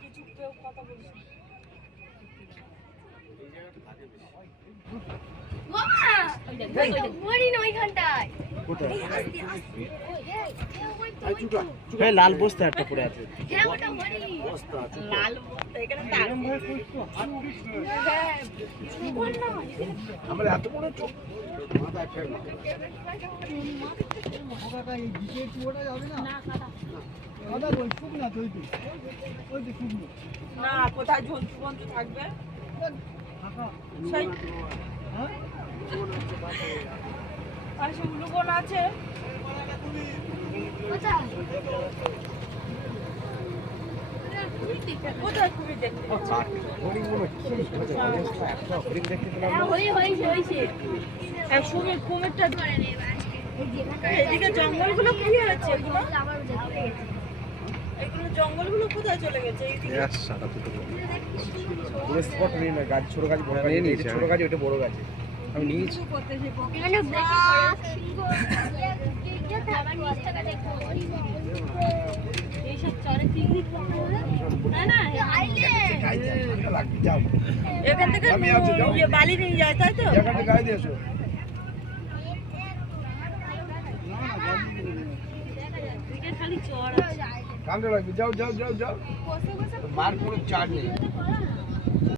কিছু কথা বলিস এই মামা ওই ঘন্টায় পড়ে আছে। লাল বস্তা, এখানে তার। আমার এত বড় চোখ। মাথায় ফের না না কোথায় বন্ধু থাকবে? সেই আছে। কোথায়? খুবই দেখতে। এক সঙ্গে কুমিরটা এদিকে জঙ্গলগুলো কি হয়েছে এগুলো এগুলো জঙ্গলগুলো কোথায় চলে গেছে? এইদিকে? পুরো স্পট নিয়ে না গাছ ছোট গাছ বড় গাছ নিয়ে ছোট গাছ ওটা বড় গাছ। আমি নিয়েছি। কিছু করতে সেই পক্ষে এইসব চরে পিকনিক না না গাইতে ঠান্ডা লাগবে যাও। এখান থেকে। ইয়ে বালি নিয়ে যায় তাই তো? জায়গাটা গায়ে দিয়ে এসো। খালি চড় আছে। ঠান্ডা লাগবে যাও যাও যাও যাও। মার কোনো চার নেই।